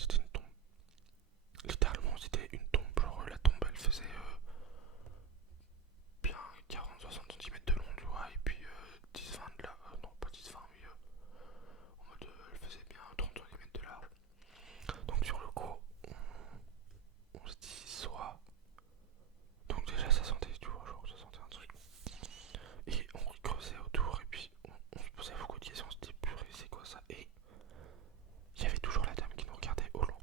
c'était une tombe. Littéralement, c'était une tombe. Genre, la tombe, elle faisait bien 40-60 cm de long, tu vois, et puis 10-20 de là. Non, pas 10-20, mais en mode, elle faisait bien 30 cm de large. Donc, sur le coup, on se dit soit. Donc, déjà, ça sentait, tu vois, genre, ça sentait un truc. Et on creusait autour, et puis on se posait beaucoup de questions, on se dit, purée, c'est quoi ça? Et il y avait toujours la dame qui nous regardait au loin.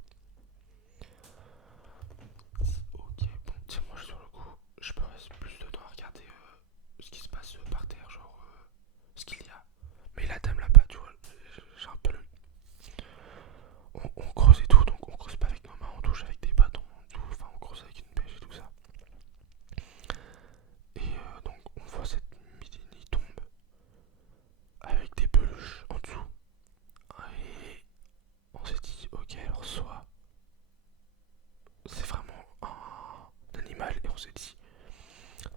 Ok, bon, tiens, moi sur le coup, je peux rester plus de temps à regarder ce qui se passe par terre, genre ce qu'il y a. Mais la dame là-bas, tu vois, j'ai un peu le. On creuse et tout, donc on creuse pas avec nos mains, on touche avec des bâtons, tout, enfin on creuse avec une pêche et tout ça. Et donc on voit cette mini tombe avec des peluches en dessous. Et on s'est dit, ok, alors soit c'est vraiment un animal, et on s'est dit,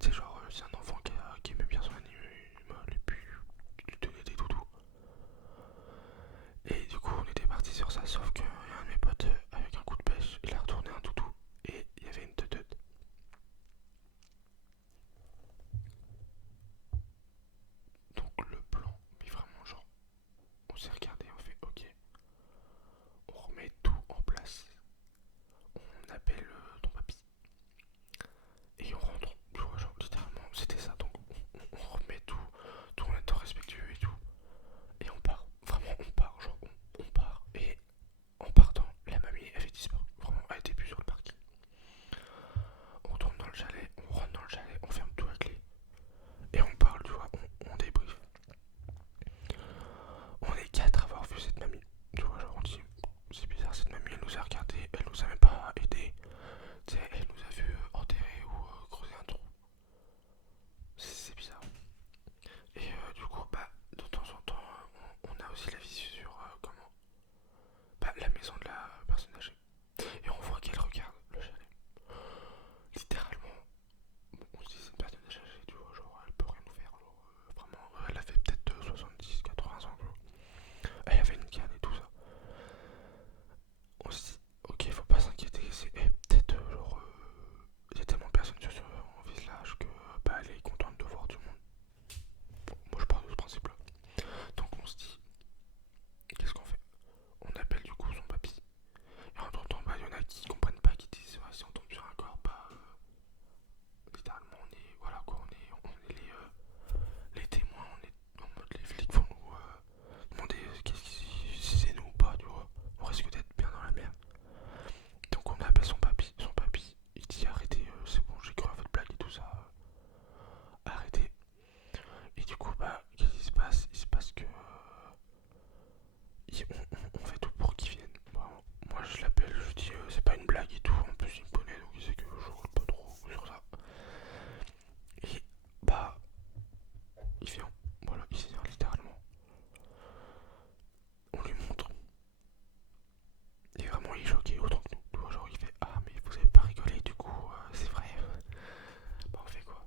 c'est genre, c'est un enfant qui aimait bien son animal, et puis il lui donnait des doudous. Et du coup, on était parti sur ça, sauf que un de mes potes, avec un coup de pêche, il a retourné un doudou, et il y avait une teute. Donc le plan, mais vraiment, genre, on s'est regardé, on fait, ok, on remet tout en place. On appelle ton papy, et on rentre, tu vois, genre, littéralement, c'était ça. Donc on remet tout en étant respectueux et tout. Et on part, vraiment on part, genre on part. Et en partant, la mamie avait disparu. Vraiment, elle était plus sur le parking. On tourne dans le chalet, on rentre dans le chalet, on ferme tout à clé. Et on parle, tu vois, on débriefe. On est quatre à avoir vu cette mamie. Tu vois, genre on dit, c'est bizarre, cette mamie, elle nous a regardé, elle nous a même pas aidé. Tu sais, elle nous a vu enterrer ou creuser un trou. C'est bizarre. Et du coup, bah, de temps en temps, on a aussi la visu sur comment bah, la maison de la personne âgée. Et on voit qu'elle regarde le chalet. Littéralement, on se dit c'est une personne âgée, tu vois, genre elle peut rien nous faire. Genre, vraiment, elle avait peut-être 70-80 ans. Genre. Elle avait une canne et tout ça. On se dit, ok, faut pas s'inquiéter, c'est peut-être genre. Il y a tellement de personnes sur ce village que bah, elle est contente de voir du monde. Bon, moi je pars de ce principe là. Donc on se dit, qu'est-ce qu'on fait? On appelle du coup son papy. Et en temps, bah, il y en a qui comprennent pas, qui disent ouais, si on tombe sur un corps, bah littéralement on est voilà quoi, on est les témoins, on est en mode les flics vont nous demander si c'est nous ou pas, tu vois. On risque d'être bien dans la merde. Donc on appelle son papy, il dit arrêtez, c'est bon, j'ai cru à votre blague et tout ça, arrêtez. Et du coup bah qu'est-ce qui se passe? Il se passe que on fait tout pour qu'il vienne. Vraiment. Moi je l'appelle, je dis c'est pas une blague et tout. En plus il me connaît donc il sait que je roule pas trop sur ça. Et bah il vient. Voilà, il vient littéralement. On lui montre. Et vraiment il est choqué autant que nous. Tu vois, genre il fait ah mais vous avez pas rigolé du coup c'est vrai. Bah on fait quoi?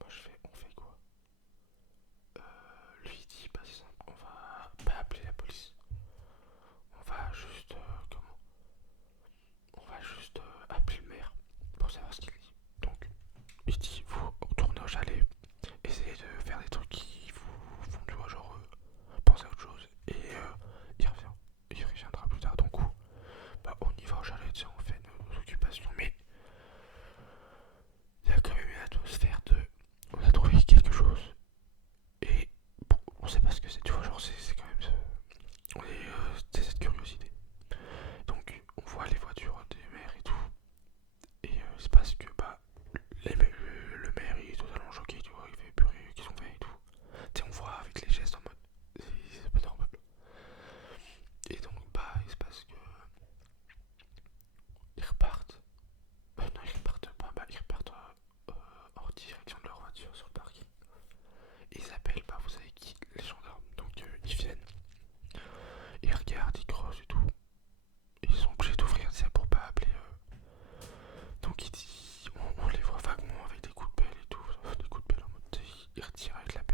Moi je fais on fait quoi? Lui il dit bah c'est simple, on va pas appeler la police. On va juste comment? On va juste appeler le maire pour savoir ce qu'il dit. Donc, il dit vous retournez au chalet, essayez de faire des trucs qui vous font, tu vois, genre penser à autre chose. Et il revient. Il reviendra plus tard. Donc, bah, on y va au chalet, tu sais, on fait nos occupations. Mais il y a quand même une atmosphère de. On a trouvé quelque chose. Et bon, on sait pas ce que c'est, tu vois, genre c'est quand même. On est. C'est cette curiosité. Donc, on voit les voitures des maires et tout. Et il se passe que bah le maire il est totalement choqué, tu vois, il fait purée, qu'est-ce qu'on fait et tout. Tu sais, on voit avec les gestes en mode c'est pas normal. Et donc bah il se passe que ils repartent. Non ils repartent pas, bah ils repartent en direction de leur voiture sur le parking. Ils appellent bah vous savez qui, les gendarmes. Donc ils viennent, ils regardent, ils creusent et tout. Et ils sont obligés d'ouvrir ça pour pas appeler. Donc il dit, on les voit vaguement avec des coups de pelle et tout, des coups de pelle en mode ils retirent avec la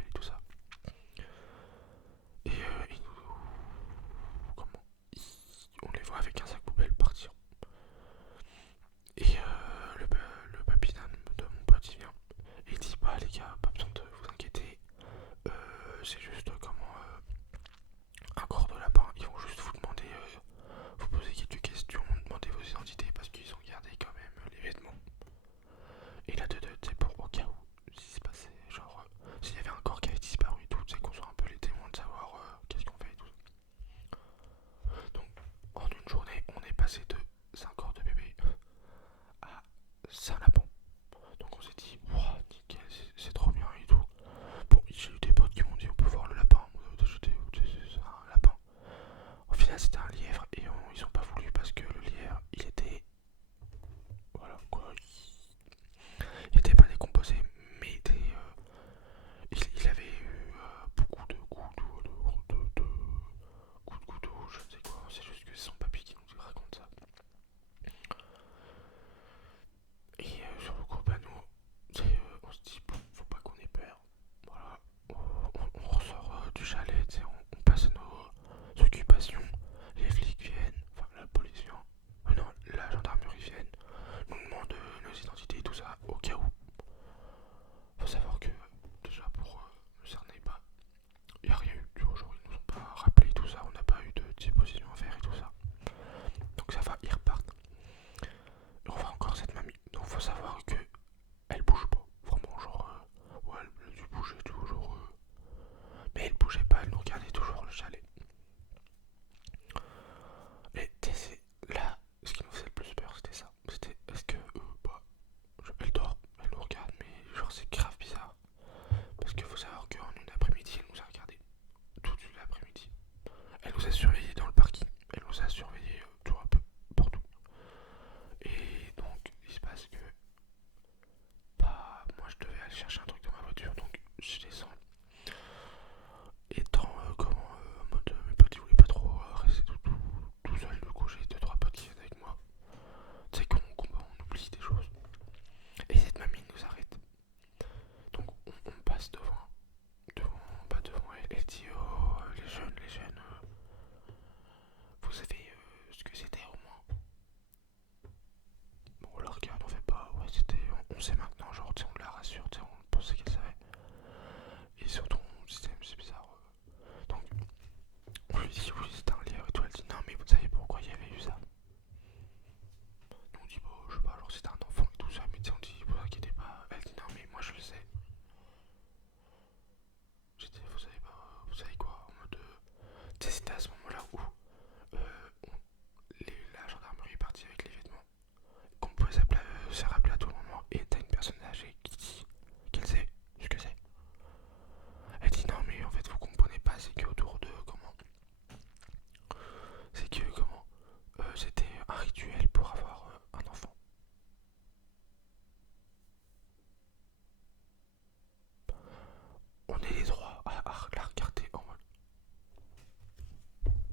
on est les droits à la regarder en mode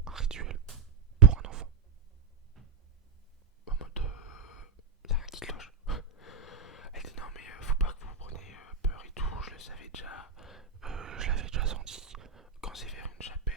un rituel pour un enfant. En mode c'est rien qui cloche. Elle dit non mais faut pas que vous preniez peur et tout, je le savais déjà, je l'avais déjà senti quand c'est vers une chapelle.